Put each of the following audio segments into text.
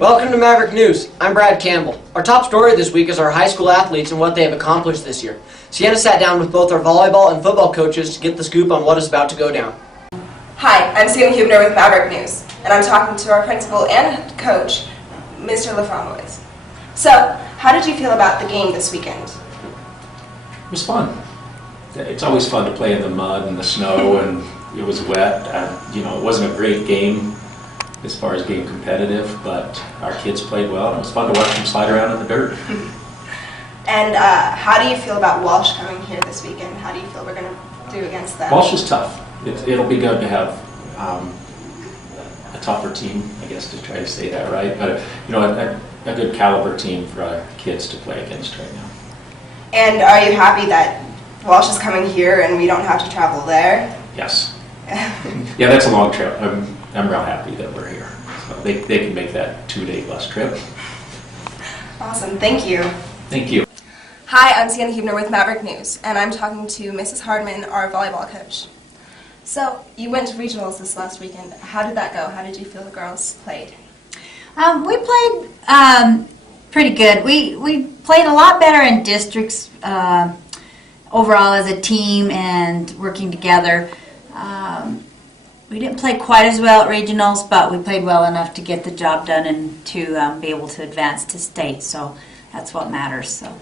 Welcome to Maverick News. I'm Brad Campbell. Our top story this week is our high school athletes and what they have accomplished this year. Sienna sat down with both our volleyball and football coaches to get the scoop on what is about to go down. Hi, I'm Sienna Huebner with Maverick News, and I'm talking to our principal and coach, Mr. LaFramboise. So, how did you feel about the game this weekend? It was fun. It's always fun to play in the mud and the snow, and it was wet. It wasn't a great game as far as being competitive, but our kids played well, and it was fun to watch them slide around in the dirt. And how do you feel about Walsh coming here this weekend? How do you feel we're going to do against them? Walsh is tough. It'll be good to have a tougher team, I guess, to try to say that right, but a good caliber team for our kids to play against right now. And are you happy that Walsh is coming here and we don't have to travel there? Yes. Yeah, that's a long trip. I'm real happy that we're here. So they can make that 2-day bus trip. Awesome, thank you. Thank you. Hi, I'm Sienna Huebner with Maverick News, and I'm talking to Mrs. Hardman, our volleyball coach. So, you went to regionals this last weekend. How did that go? How did you feel the girls played? We played pretty good. We played a lot better in districts overall as a team and working together. We didn't play quite as well at regionals, but we played well enough to get the job done and to be able to advance to state. So that's what matters. So.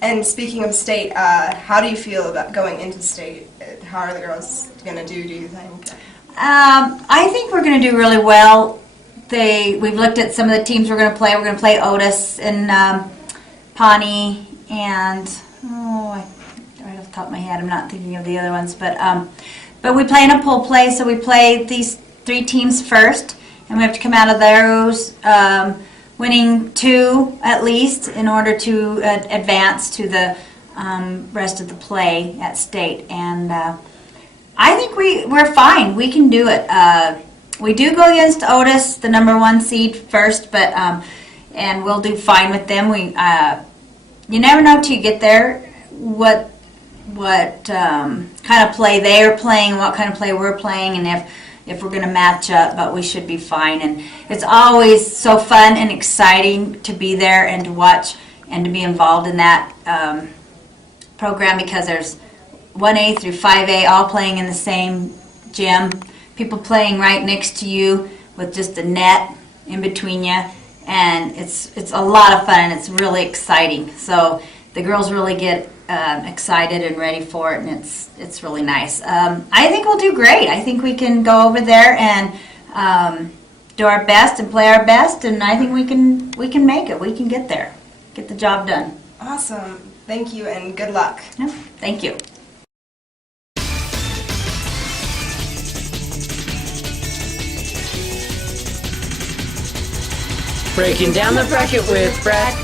And speaking of state, how do you feel about going into state? How are the girls going to do you think? I think we're going to do really well. We've looked at some of the teams we're going to play. We're going to play Otis and Pawnee and right off the top of my head, I'm not thinking of the other ones, but we play in a pool play, so we play these 3 teams first, and we have to come out of those winning 2 at least in order to advance to the rest of the play at state. And I think we're fine. We can do it. We do go against Otis, the number 1 seed first, but and we'll do fine with them. You never know till you get there what kind of play they are playing, what kind of play we're playing, and if we're going to match up, but we should be fine. And it's always so fun and exciting to be there and to watch and to be involved in that program, because there's 1A through 5A all playing in the same gym, people playing right next to you with just a net in between you, and it's a lot of fun and it's really exciting. So the girls really get excited and ready for it, and it's really nice. I think we'll do great. I think we can go over there and do our best and play our best, and I think we can make it. We can get there, get the job done. Awesome. Thank you and good luck. Yeah, thank you. Breaking down the bracket with Brad.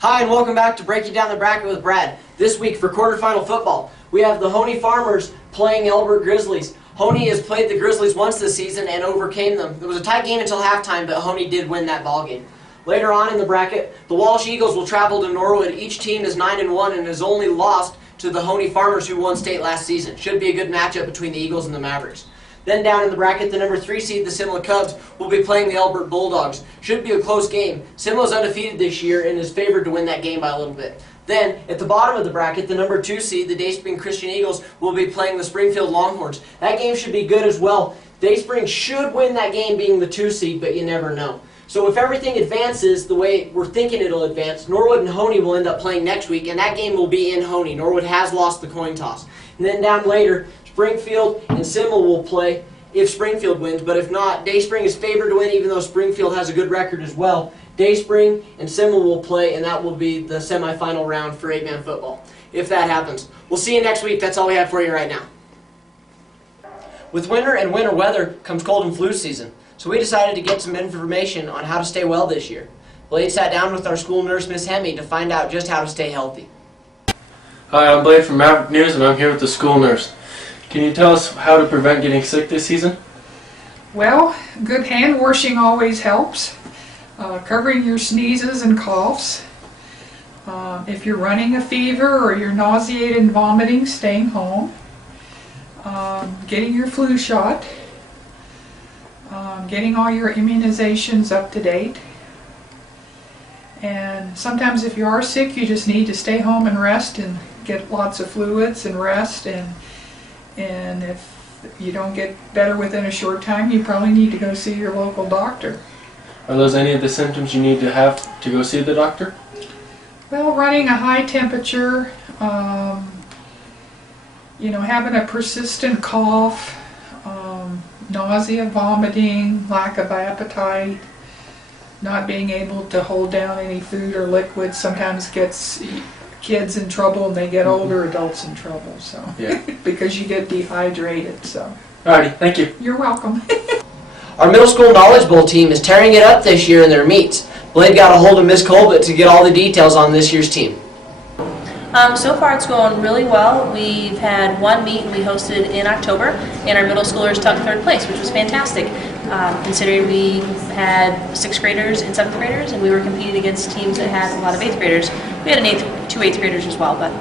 Hi, and welcome back to Breaking Down the Bracket with Brad. This week for quarterfinal football, we have the Honey Farmers playing Elbert Grizzlies. Honey has played the Grizzlies once this season and overcame them. It was a tight game until halftime, but Honey did win that ball game. Later on in the bracket, the Walsh Eagles will travel to Norwood. Each team is 9-1 and has only lost to the Honey Farmers, who won state last season. Should be a good matchup between the Eagles and the Mavericks. Then down in the bracket, the number 3 seed, the Simla Cubs, will be playing the Elbert Bulldogs. Should be a close game. Simla's undefeated this year and is favored to win that game by a little bit. Then, at the bottom of the bracket, the number 2 seed, the Dayspring Christian Eagles, will be playing the Springfield Longhorns. That game should be good as well. Dayspring should win that game being the 2 seed, but you never know. So if everything advances the way we're thinking it'll advance, Norwood and Honey will end up playing next week, and that game will be in Honey. Norwood has lost the coin toss. And then down later, Springfield and Simla will play if Springfield wins, but if not, Dayspring is favored to win, even though Springfield has a good record as well. Dayspring and Simla will play, and that will be the semifinal round for 8-man football, if that happens. We'll see you next week. That's all we have for you right now. With winter and winter weather comes cold and flu season, so we decided to get some information on how to stay well this year. Blade sat down with our school nurse, Miss Hemme, to find out just how to stay healthy. Hi, I'm Blade from Maverick News, and I'm here with the school nurse. Can you tell us how to prevent getting sick this season? Well, good hand washing always helps. Covering your sneezes and coughs. If you're running a fever or you're nauseated and vomiting, staying home. Getting your flu shot. getting all your immunizations up to date. And sometimes if you are sick, you just need to stay home and rest and get lots of fluids and rest. And if you don't get better within a short time, you probably need to go see your local doctor. Are those any of the symptoms you need to have to go see the doctor? Well, running a high temperature, having a persistent cough, nausea, vomiting, lack of appetite, not being able to hold down any food or liquid sometimes gets kids in trouble, and they get older adults in trouble. So, Yeah. because you get dehydrated. So, Alrighty, thank you. you're welcome. Our middle school Knowledge Bowl team is tearing it up this year in their meets. Blade got a hold of Miss Colbert to get all the details on this year's team. So far it's going really well. We've had one meet we hosted in October, and our middle schoolers took third place, which was fantastic. Considering we had 6th graders and 7th graders, and we were competing against teams that had a lot of 8th graders. We had two 8th graders as well, but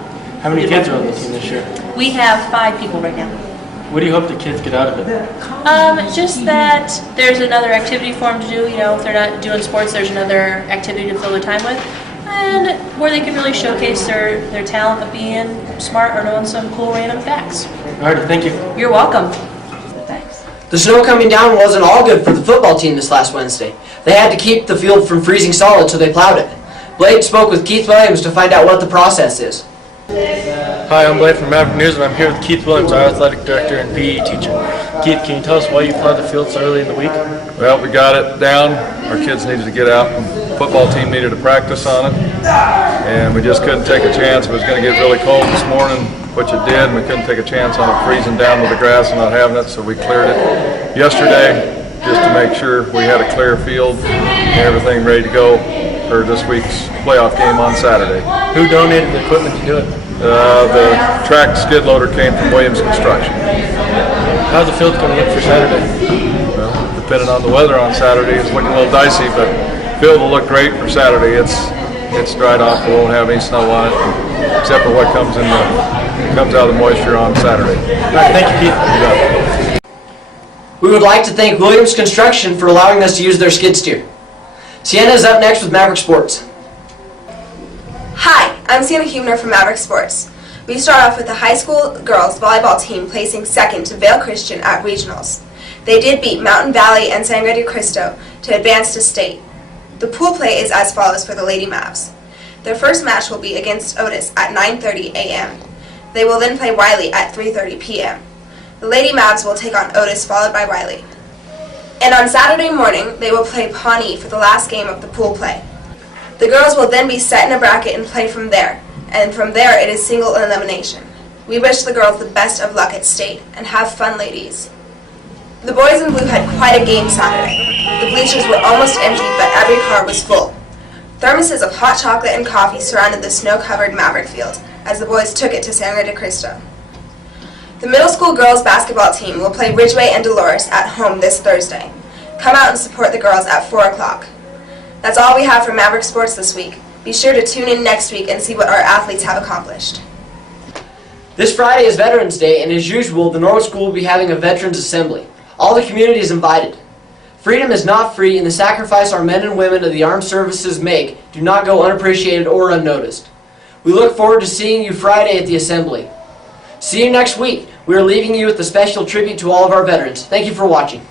How many kids are on the team this year? we have 5 people right now. What do you hope the kids get out of it? Just that there's another activity for them to do. If they're not doing sports, there's another activity to fill their time with, and where they can really showcase their talent of being smart or knowing some cool random facts. Alrighty, thank you. You're welcome. The snow coming down wasn't all good for the football team this last Wednesday. They had to keep the field from freezing solid, so they plowed it. Blade spoke with Keith Williams to find out what the process is. Hi, I'm Blade from Mav News, and I'm here with Keith Williams, our athletic director and PE teacher. Keith, can you tell us why you plowed the field so early in the week? Well, we got it down. Our kids needed to get out. The football team needed to practice on it. And we just couldn't take a chance. It was going to get really cold this morning, which it did. And we couldn't take a chance on it freezing down with the grass and not having it, so we cleared it yesterday just to make sure we had a clear field and everything ready to go for this week's playoff game on Saturday. Who donated the equipment to do it? The track skid loader came from Williams Construction. How's the field going to look for Saturday? Well, depending on the weather on Saturday, it's looking a little dicey, but field will look great for Saturday. It's dried off. We won't have any snow on it, except for what comes out of the moisture on Saturday. All right, thank you, Keith. You got it. We would like to thank Williams Construction for allowing us to use their skid steer. Sienna is up next with Maverick Sports. Hi, I'm Sienna Huebner from Maverick Sports. We start off with the high school girls volleyball team placing second to Vale Christian at regionals. They did beat Mountain Valley and Sangre de Cristo to advance to state. The pool play is as follows for the Lady Mavs. Their first match will be against Otis at 9:30 a.m. They will then play Wiley at 3:30 p.m. The Lady Mavs will take on Otis, followed by Wiley. And on Saturday morning, they will play Pawnee for the last game of the pool play. The girls will then be set in a bracket and play from there, and from there it is single elimination. We wish the girls the best of luck at state, and have fun, ladies. The boys in blue had quite a game Saturday. The bleachers were almost empty, but every car was full. Thermoses of hot chocolate and coffee surrounded the snow-covered Maverick field, as the boys took it to Sangre de Cristo. The middle school girls basketball team will play Ridgeway and Dolores at home this Thursday. Come out and support the girls at 4 o'clock. That's all we have for Maverick Sports this week. Be sure to tune in next week and see what our athletes have accomplished. This Friday is Veterans Day, and as usual, the Norwood School will be having a Veterans Assembly. All the community is invited. Freedom is not free, and the sacrifice our men and women of the armed services make do not go unappreciated or unnoticed. We look forward to seeing you Friday at the Assembly. See you next week. We are leaving you with a special tribute to all of our veterans. Thank you for watching.